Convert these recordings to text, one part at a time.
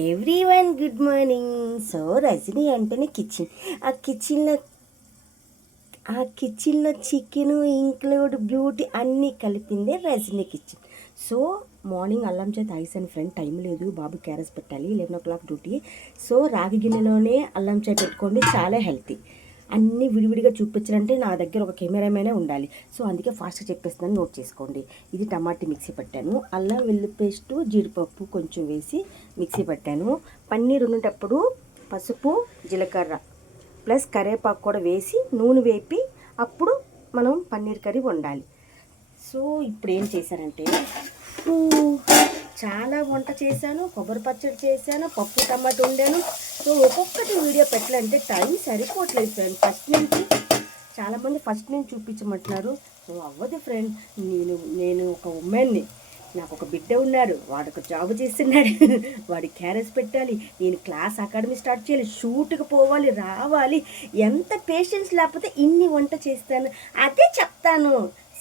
Everyone good morning. So Rajani అంటేనే kitchen. ఆ కిచెన్లో చికెను ఇంక్లూడ్ బ్యూటీ అన్నీ కలిపిందే రజనీ కిచెన్. సో మార్నింగ్ అల్లం చేత తాగేసాను ఫ్రెండ్, టైం లేదు, బాబు క్యారెస్ పెట్టాలి, 11 o'clock డ్యూటీ. సో రాగి గిన్నెలోనే అల్లం చాయ్ పెట్టుకోండి, చాలా హెల్తీ. అన్నీ విడివిడిగా చూపించాలంటే నా దగ్గర ఒక కెమెరామెనే ఉండాలి. సో అందుకే ఫాస్ట్గా చెప్పేస్తున్నాను, నోట్ చేసుకోండి. ఇది టమాటా మిక్సీ పెట్టాను, అల్లం వెల్లుల్లి పేస్టు జీడిపప్పు కొంచెం వేసి మిక్సీ పెట్టాను. పన్నీర్ ఉండేటప్పుడు పసుపు జీలకర్ర ప్లస్ కరివేపాకు కూడా వేసి నూనె వేపి అప్పుడు మనం పన్నీర్ కర్రీ వండాలి. సో ఇప్పుడు ఏం చేశానంటే చాలా వంట చేశాను, కొబ్బరి పచ్చడి చేశాను, పప్పు టమాటా వండాను. సో ఒక్కొక్కటి వీడియో పెట్టాలంటే టైం సరిపోవట్లేదు ఫ్రెండ్. చాలామంది ఫస్ట్ నుంచి చూపించమంటున్నారు. సో అవ్వదు ఫ్రెండ్, నేను ఒక ఉమెన్ని, నాకు ఒక బిడ్డ ఉన్నాడు, వాడు ఒక జాబ్ చేస్తున్నాడు, వాడి క్యారెస్ పెట్టాలి, నేను క్లాస్ అకాడమీ స్టార్ట్ చేయాలి, షూట్కి పోవాలి, రావాలి. ఎంత పేషెన్స్ లేకపోతే ఇన్ని వంట చేస్తాను. అదే చెప్తాను,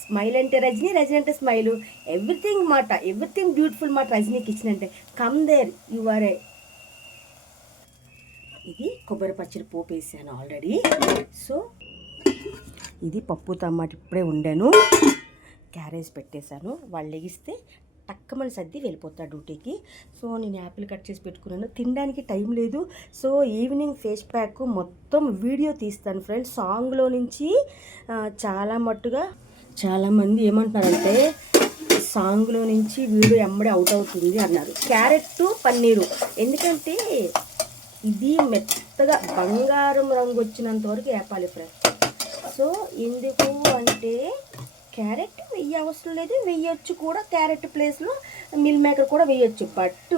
స్మైల్ అంటే రజనీ, రజనీ అంటే స్మైలు, ఎవ్రీథింగ్ మాట, ఎవ్రీథింగ్ బ్యూటిఫుల్ మాట రజనీ కిచెన్ అంటే. కమ్ దేర్ యు ఆర్ ఏ. ఇది కొబ్బరి పచ్చడి పోపు వేసాను ఆల్రెడీ. సో ఇది పప్పు టమాట ఇప్పుడే వండాను, క్యారేజ్ పెట్టేశాను. వాళ్ళు లెగిస్తే టక్కమని సర్ది వెళ్ళిపోతాడు డ్యూటీకి. సో నేను యాపిల్ కట్ చేసి పెట్టుకున్నాను, తినడానికి టైం లేదు. సో ఈవినింగ్ ఫేస్ ప్యాక్ మొత్తం వీడియో తీస్తాను ఫ్రెండ్స్. సాంగ్లో నుంచి చాలా మట్టుగా చాలామంది ఏమంటున్నారంటే సాంగ్లో నుంచి వీడియో ఎమ్మడే అవుట్ అవుతుంది అన్నారు. క్యారెట్ పన్నీరు, ఎందుకంటే ఇది మెత్తగా బంగారం రంగు వచ్చినంత వరకు వేపాలి ఫ్రెండ్స్. సో ఎందుకు అంటే క్యారెట్ వెయ్యి అవసరం లేదు, వేయచ్చు కూడా, క్యారెట్ ప్లేస్లో మిల్ మేకర్ కూడా వేయచ్చు. బట్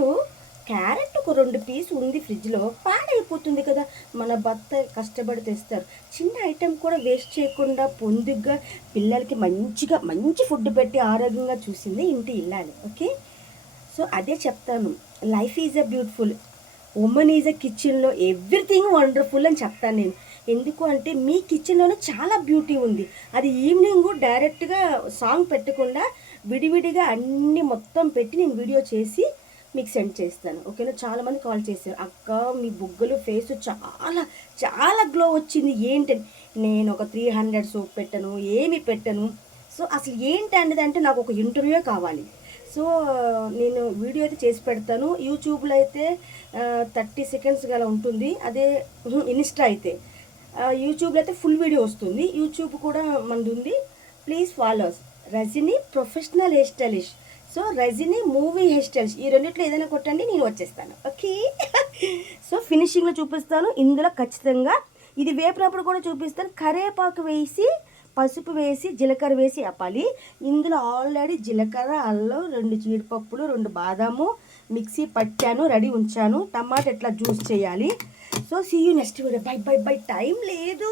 క్యారెట్ ఒక 2 పీస్ ఉంది ఫ్రిడ్జ్లో, పాడైపోతుంది కదా. మన భర్త కష్టపడి తెస్తారు, చిన్న ఐటెం కూడా వేస్ట్ చేయకుండా పొందుగ్గా పిల్లలకి మంచి ఫుడ్ పెట్టి ఆరోగ్యంగా చూసింది ఇంటి ఇల్లాలి. ఓకే, సో అదే చెప్తాను, life is a beautiful, women is a కిచెన్లో ఎవ్రీథింగ్ వండర్ఫుల్ అని చెప్తాను నేను. ఎందుకు అంటే మీ కిచెన్లోనే చాలా బ్యూటీ ఉంది. అది ఈవినింగ్ డైరెక్ట్గా సాంగ్ పెట్టకుండా విడివిడిగా అన్నీ మొత్తం పెట్టి నేను వీడియో చేసి మీకు సెండ్ చేస్తాను. ఓకేనా. చాలామంది కాల్ చేశారు, అక్క మీ బుగ్గలు ఫేస్ చాలా చాలా గ్లో వచ్చింది ఏంటని. నేను ఒక 300 సోప్ పెట్టను, ఏమి పెట్టను. సో అసలు ఏంటి అనేది అంటే నాకు ఒక ఇంటర్వ్యూ కావాలి. సో నేను వీడియో అయితే చేసి పెడతాను. యూట్యూబ్లో అయితే 30 seconds గల ఉంటుంది, అదే ఇన్స్టా అయితే. యూట్యూబ్లో అయితే ఫుల్ వీడియో వస్తుంది. యూట్యూబ్ కూడా మనది ఉంది. Please follows Rajani professional hair stylish. So Rajani movie hair stylish, ఈ రెండిట్లో ఏదైనా కొట్టండి, నేను వచ్చేస్తాను. ఓకే. సో ఫినిషింగ్లో చూపిస్తాను. ఇందులో ఖచ్చితంగా ఇది వేపినప్పుడు కూడా చూపిస్తాను. కరివేపాకు వేసి పసుపు వేసి జీలకర్ర వేసి ఆపాలి. ఇందులో ఆల్రెడీ జీలకర్ర, అల్లం, 2 జీడిపప్పులు, 2 బాదాము మిక్సీ పట్టాను, రెడీ ఉంచాను. టమాటా ఎట్లా జ్యూస్ చేయాలి. So see you next video. Bye bye bye. Time లేదు.